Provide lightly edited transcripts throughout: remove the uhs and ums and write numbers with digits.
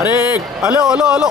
अरे hello hello hello.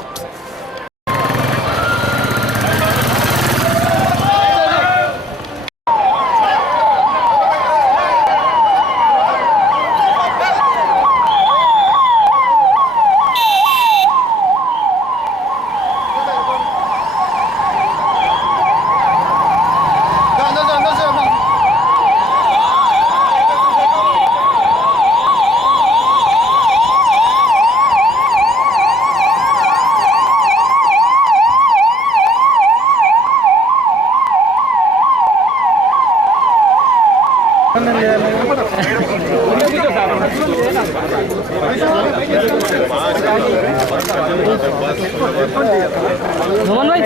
Mohan भाई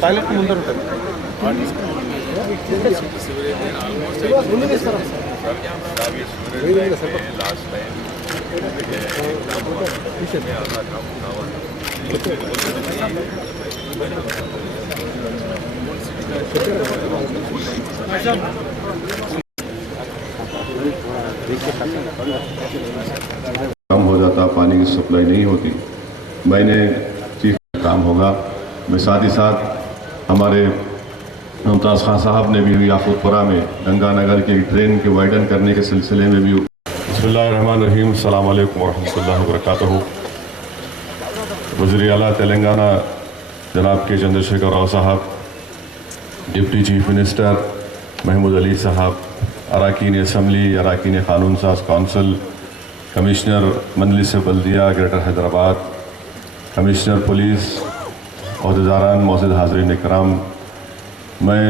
toilet ముందర ఉంటుంది. कम हो जाता, पानी की सप्लाई नहीं होती। मैंने चीफ काम होगा। मैं साथ ही साथ हमारे मुमताज़ खान साहब ने भी याकूतपुरा में गंगानगर की ड्रेन के वाइडन करने के सिलसिले में भी। बिस्मिल्लाहिर्रहमानिर्रहीम, अस्सलाम वालेकुम वरहमतुल्लाहि वबरकातुहू। वज़ीर आला तेलंगाना जनाब के चंद्रशेखर राव साहब, deputy chief minister Mahmood Ali साहब, अरकान असम्बली, अरकान कानून साज कौंसिल, कमिश्नर मजलिस बल्दिया ग्रेटर हैदराबाद, कमिश्नर पुलिस, अहदेदारान, मौजूद हाज़रीन इकराम, मैं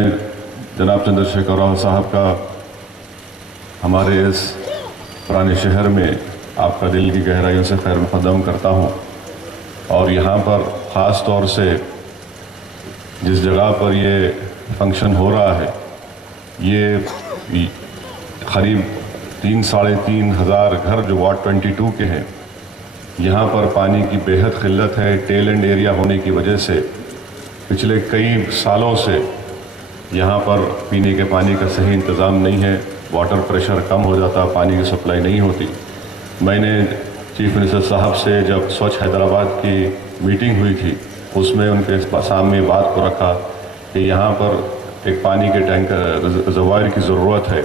जनाब चंद्रशेखर राव साहब का हमारे इस पुराने शहर में आपका दिल की गहराइयों से खैर मुक़द्दम करता हूँ। और यहाँ पर ख़ास तौर से जिस जगह पर ये फंक्शन हो रहा है, ये करीब 3-3.5 हज़ार घर जो वार्ड 22 के हैं, यहाँ पर पानी की बेहद किल्लत है। टेल एंड एरिया होने की वजह से पिछले कई सालों से यहाँ पर पीने के पानी का सही इंतज़ाम नहीं है। वाटर प्रेशर कम हो जाता, पानी की सप्लाई नहीं होती। मैंने चीफ मिनिस्टर साहब से जब स्वच्छ हैदराबाद की मीटिंग हुई थी, उसमें उनके सामने बात को रखा कि यहाँ पर एक पानी के टैंक रिजर्वायर की ज़रूरत है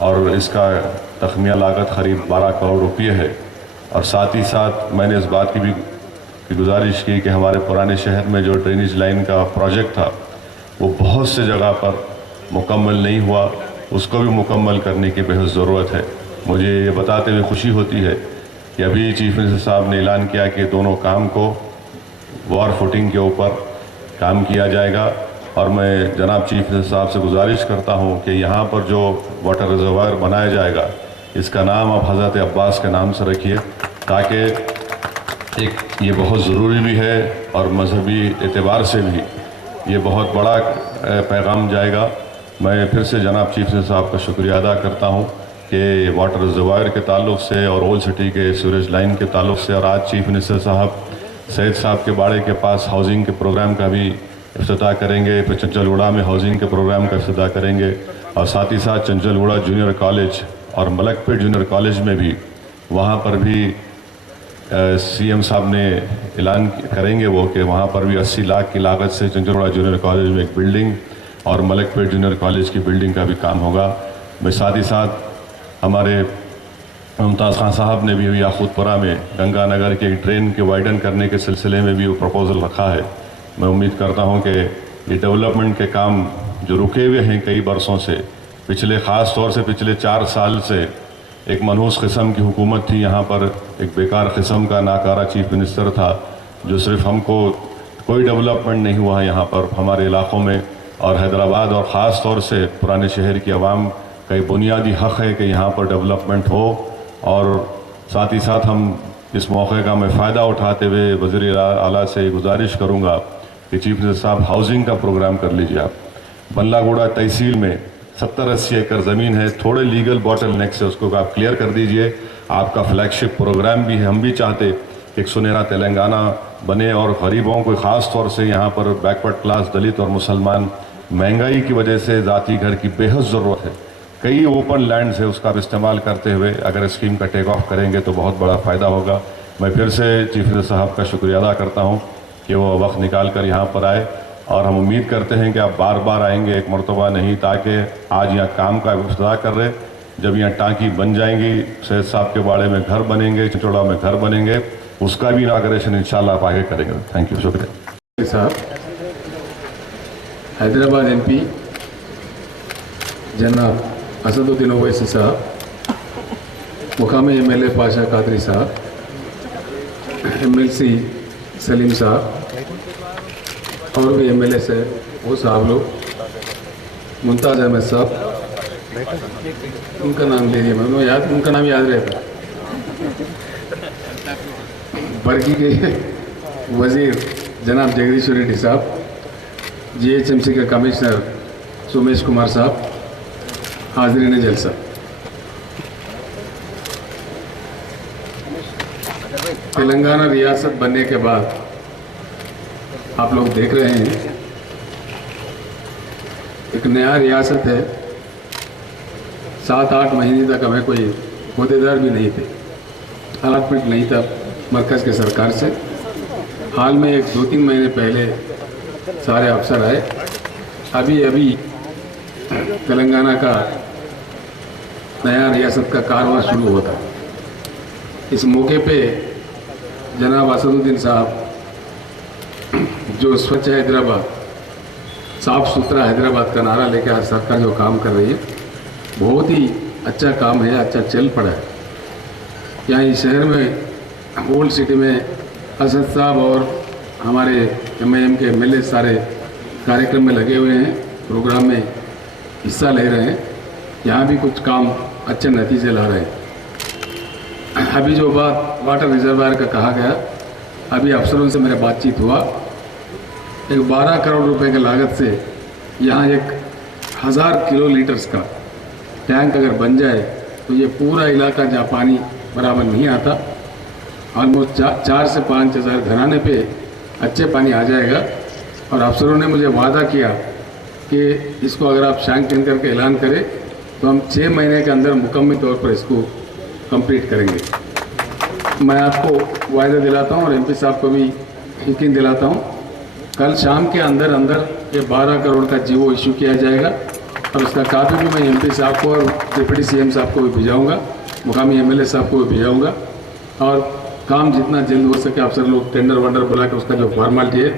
और इसका तखमिया लागत करीब 12 करोड़ रुपये है। और साथ ही साथ मैंने इस बात की भी गुजारिश की कि हमारे पुराने शहर में जो ड्रेनेज लाइन का प्रोजेक्ट था वो बहुत से जगह पर मुकम्मल नहीं हुआ, उसको भी मुकम्मल करने की बेहद ज़रूरत है। मुझे ये बताते हुए खुशी होती है कि अभी चीफ मिनिस्टर साहब ने ऐलान किया कि दोनों काम को वॉर फुटिंग के ऊपर काम किया जाएगा। और मैं जनाब चीफ मिनिस्टर साहब से गुजारिश करता हूँ कि यहाँ पर जो वाटर रिजर्वायर बनाया जाएगा, इसका नाम आप हज़रत अब्बास के नाम से रखिए, ताकि एक ये बहुत ज़रूरी भी है और मजहबी एतबार से भी ये बहुत बड़ा पैगाम जाएगा। मैं फिर से जनाब चीफ मिनिस्टर साहब का शुक्रिया अदा करता हूँ कि वाटर रिजर्वायर के ताल्लुक़ से और ओल्ड सिटी के सीवरेज लाइन के ताल्लुक़ से, और आज चीफ मिनिस्टर साहब सैयद साहब के बाड़े के पास हाउसिंग के प्रोग्राम का भी इफ्तिताह करेंगे, फिर चंचलगुड़ा में हाउसिंग के प्रोग्राम का इफ्तिताह करेंगे, और साथ ही साथ चंचलगुड़ा जूनियर कॉलेज और मलकपेट जूनियर कॉलेज में भी, वहाँ पर भी सीएम साहब ने ऐलान करेंगे वो कि वहाँ पर भी 80 लाख की लागत से चंचलगुड़ा जूनियर कॉलेज में एक बिल्डिंग और मलकपेट जूनियर कॉलेज की बिल्डिंग का भी काम होगा। मैं साथ ही साथ हमारे मुमताज़ खान साहब ने भी याकूतपुरा में गंगानगर के ड्रेन के वाइडन करने के सिलसिले में भी वो प्रपोज़ल रखा है। मैं उम्मीद करता हूँ कि ये डेवलपमेंट के काम जो रुके हुए हैं कई बरसों से, पिछले ख़ास तौर से पिछले 4 साल से एक मनहूस किस्म की हुकूमत थी यहाँ पर, एक बेकार किस्म का नाकारा चीफ मिनिस्टर था, जो सिर्फ हमको कोई डेवलपमेंट नहीं हुआ है यहाँ पर हमारे इलाक़ों में और हैदराबाद, और ख़ास तौर से पुराने शहर की आवाम का एक बुनियादी हक़ है कि यहाँ पर डेवलपमेंट हो। और साथ ही साथ हम इस मौके का मैं फ़ायदा उठाते हुए वज़ीर आला से गुजारिश करूँगा कि चीफ मिनिस्टर साहब हाउसिंग का प्रोग्राम कर लीजिए। आप बल्लागुड़ा तहसील में 70-80 एकड़ ज़मीन है, थोड़े लीगल बॉटल नेक से उसको आप क्लियर कर दीजिए। आपका फ्लैगशिप प्रोग्राम भी है, हम भी चाहते एक सुनहरा तेलंगाना बने और गरीबों को ख़ास तौर से यहाँ पर बैकवर्ड क्लास दलित और मुसलमान महंगाई की वजह से ज़ाती घर की बेहद ज़रूरत है। कई ओपन लैंड्स है, उसका इस्तेमाल करते हुए अगर स्कीम का टेक ऑफ करेंगे तो बहुत बड़ा फ़ायदा होगा। मैं फिर से चीफ मिनिस्टर साहब का शुक्रिया अदा करता हूँ कि वो वक्त निकाल कर यहाँ पर आए और हम उम्मीद करते हैं कि आप बार बार आएंगे, एक मरतबा नहीं, ताकि आज यहाँ काम का इब्तिदा कर रहे, जब यहाँ टाँकी बन जाएंगी, सैयद साहब के बाड़े में घर बनेंगे, चिचोड़ा में घर बनेंगे, उसका भी इनाग्रेशन इंशाल्लाह आप आगे करेंगे। थैंक यू, शुक्रिया साहब। हैदराबाद एमपी जनाब असदुद्दीन ओवैसी साहब, मुकामी एमएलए पाशा कादरी साहब, एमएलसी सलीम साहब और भी एमएलए से वो साहब लोग, मुमताज़ अहमद साहब, उनका नाम ले लिया, मैं याद, उनका नाम याद रहता, बरकी के वजीर जनाब जगदीश्वर रेड्डी साहब, जीएचएमसी के कमिश्नर सोमेश कुमार साहब, हाज़रीन जलसा। तेलंगाना रियासत बनने के बाद आप लोग देख रहे हैं एक नया रियासत है। 7-8 महीने तक हमें कोई अहदेदार भी नहीं थे, अलॉटमेंट नहीं था मरकज़ के सरकार से। हाल में 1-2-3 महीने पहले सारे अफसर आए। अभी तेलंगाना का नया रियासत का कारवां शुरू होता। इस मौके पे जनाब असदुद्दीन साहब जो स्वच्छ हैदराबाद, साफ सुथरा हैदराबाद का नारा लेकर आज सरकार जो काम कर रही है, बहुत ही अच्छा काम है, अच्छा चल पड़ा है। यहाँ इस शहर में ओल्ड सिटी में असद साहब और हमारे एमआईएम के एमएलए सारे कार्यक्रम में लगे हुए हैं, प्रोग्राम में हिस्सा ले रहे हैं। यहाँ भी कुछ काम अच्छे नतीजे ला रहे हैं। अभी जो बात वाटर रिजर्वायर का कहा गया, अभी अफसरों से मेरा बातचीत हुआ, एक 12 करोड़ रुपए की लागत से यहाँ 1000 किलो लीटर्स का टैंक अगर बन जाए तो ये पूरा इलाका जहाँ पानी बराबर नहीं आता, ऑलमोस्ट 4 से 5 हज़ार घराने पे अच्छे पानी आ जाएगा। और अफसरों ने मुझे वादा किया कि इसको अगर आप सैंक्शन करके ऐलान करें तो हम 6 महीने के अंदर मुकम्मल तौर पर इसको कंप्लीट करेंगे। मैं आपको वायदा दिलाता हूँ और एमपी साहब को भी यकीन दिलाता हूँ, कल शाम के अंदर ये 12 करोड़ का जीवो इशू किया जाएगा और उसका कापी भी मैं एमपी साहब को और डिप्टी सीएम साहब को भी भिजाऊँगा, मुकामी एमएलए साहब को भी भिजाऊँगा। और काम जितना जल्द हो सके अफसर लोग टेंडर वंडर बुला के उसका जो फॉर्मेलिटी है,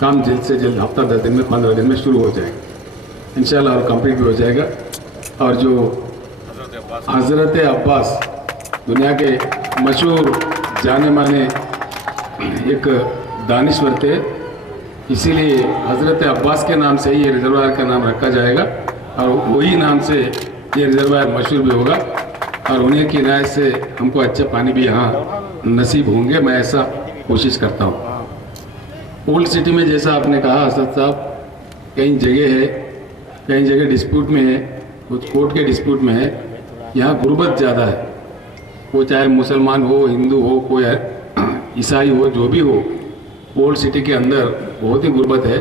काम जल्द से जल्द हफ्ता 10 दिन में 15 दिन में शुरू हो जाएगा इंशाल्लाह, और कंप्लीट भी हो जाएगा। और जो हज़रत अब्बास दुनिया के मशहूर जाने माने एक दानिश्वर थे, इसीलिए हज़रत अब्बास के नाम से ही ये रिजर्वायर का नाम रखा जाएगा और वही नाम से ये रिजर्वायर मशहूर भी होगा और उन्हीं की इनायत से हमको अच्छे पानी भी यहाँ नसीब होंगे। मैं ऐसा कोशिश करता हूँ। ओल्ड सिटी में जैसा आपने कहा असद साहब, कई जगह डिस्प्यूट में है, कुछ कोर्ट के डिस्प्यूट में है। यहाँ गुर्बत ज़्यादा है, वो चाहे मुसलमान हो, हिंदू हो, कोई ईसाई हो, जो भी हो, ओल्ड सिटी के अंदर बहुत ही गुर्बत है।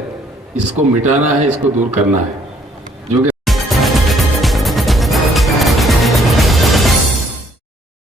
इसको मिटाना है, इसको दूर करना है।